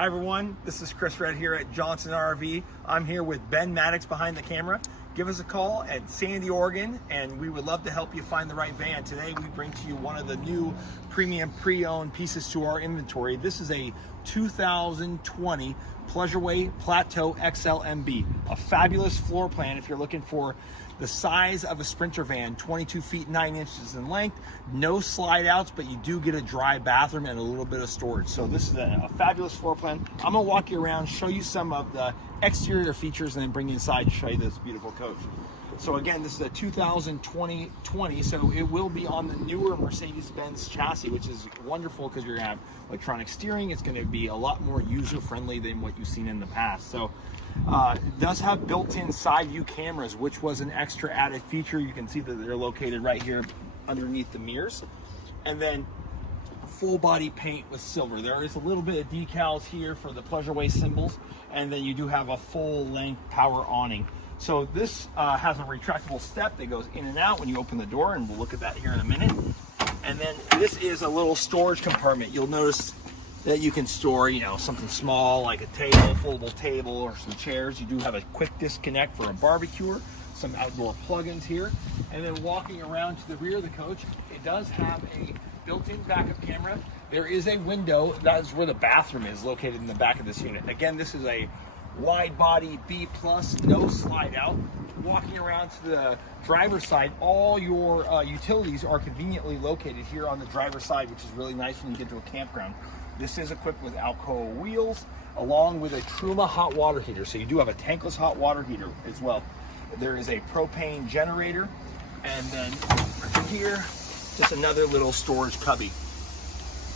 Hi everyone, this is Chris Red here at Johnson RV. I'm here with Ben Maddox behind the camera. Give us a call at Sandy, Oregon, and we would love to help you find the right van. Today we bring to you one of the new premium pre-owned pieces to our inventory. This is a 2020 Pleasureway Plateau XLMB, a fabulous floor plan if you're looking for the size of a Sprinter van, 22 feet 9 inches in length, no slide outs, but you do get a dry bathroom and a little bit of storage. So this is a fabulous floor plan. I'm gonna walk you around, show you some of the exterior features, and then bring you inside and show you this beautiful coach. So again, this is a 2020, so it will be on the newer Mercedes-Benz chassis, which is wonderful because you're gonna have electronic steering. It's gonna be a lot more user-friendly than what you've seen in the past. So it does have built-in side view cameras, which was an extra added feature. You can see that they're located right here underneath the mirrors. And then full body paint with silver. There is a little bit of decals here for the Pleasureway symbols, and then you do have a full length power awning. So this has a retractable step that goes in and out when you open the door, and we'll look at that here in a minute. And then this is a little storage compartment. You'll notice that you can store, you know, something small like a table, foldable table, or some chairs. You do have a quick disconnect for a barbecuer, some outdoor plugins here. And then walking around to the rear of the coach, it does have a built-in backup camera. There is a window. That is where the bathroom is, located in the back of this unit. Again, this is a wide body B+, no slide out. Walking around to the driver's side, all your utilities are conveniently located here on the driver's side, which is really nice when you get to a campground. This is equipped with Alcoa wheels, along with a Truma hot water heater. So you do have a tankless hot water heater as well. There is a propane generator, and then right here, just another little storage cubby.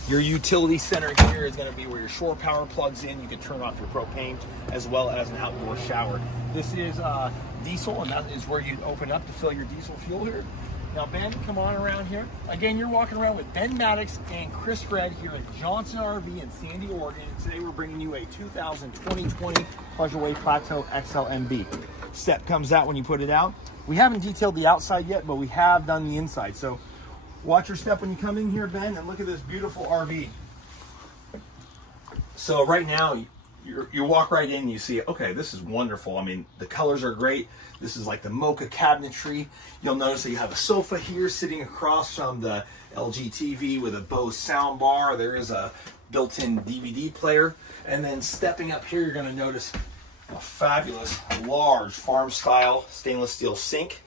Your utility center here is going to be where your shore power plugs in. You can turn off your propane, as well as an outdoor shower. This is diesel, and that is where you open up to fill your diesel fuel here. Now, Ben, come on around here. Again, you're walking around with Ben Maddox and Chris Red here at Johnson RV in Sandy, Oregon. And today we're bringing you a 2020 Pleasureway Plateau XLMB. Step comes out when you put it out. We haven't detailed the outside yet, but we have done the inside. So watch your step when you come in here, Ben, and look at this beautiful RV. So right now, you walk right in and you see, okay, this is wonderful. I mean, the colors are great. This is like the mocha cabinetry. You'll notice that you have a sofa here sitting across from the LG TV with a Bose sound bar. There is a built-in DVD player. And then stepping up here, you're gonna notice a fabulous, large farm-style stainless steel sink.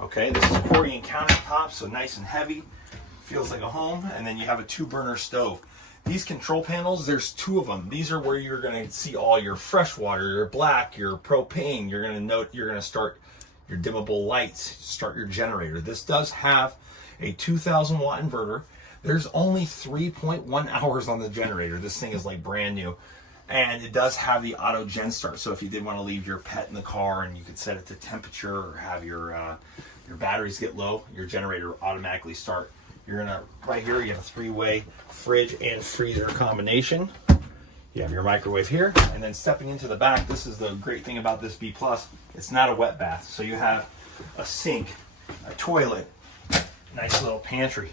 Okay, this is Corian countertop, so nice and heavy. Feels like a home. And then you have a 2-burner stove. These control panels, there's 2 of them. These are where you're going to see all your fresh water, your black, your propane. You're going to start your dimmable lights, start your generator. This does have a 2,000 watt inverter. There's only 3.1 hours on the generator. This thing is like brand new. And it does have the auto gen start. So if you did want to leave your pet in the car and you could set it to temperature or have your batteries get low, your generator will automatically start. You're gonna, right here, you have a 3-way fridge and freezer combination. You have your microwave here, and then stepping into the back, this is the great thing about this B+, it's not a wet bath. So you have a sink, a toilet, nice little pantry.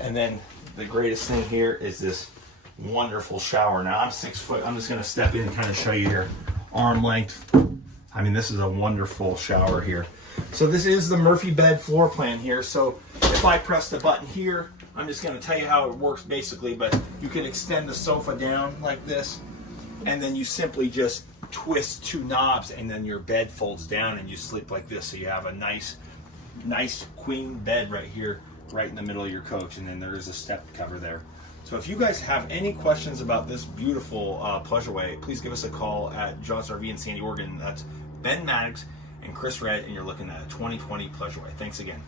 And then the greatest thing here is this wonderful shower. Now I'm 6 foot, I'm just gonna step in and kind of show you your arm length. I mean, this is a wonderful shower here. So this is the Murphy bed floor plan here. So if I press the button here, I'm just going to tell you how it works basically, but you can extend the sofa down like this, and then you simply just twist 2 knobs, and then your bed folds down and you sleep like this. So you have a nice queen bed right here, right in the middle of your coach, and then there is a step cover there. So if you guys have any questions about this beautiful Pleasureway, please give us a call at Johnson RV in Sandy, Oregon. That's Ben Maddox and Chris Red, and you're looking at a 2020 Pleasureway. Thanks again.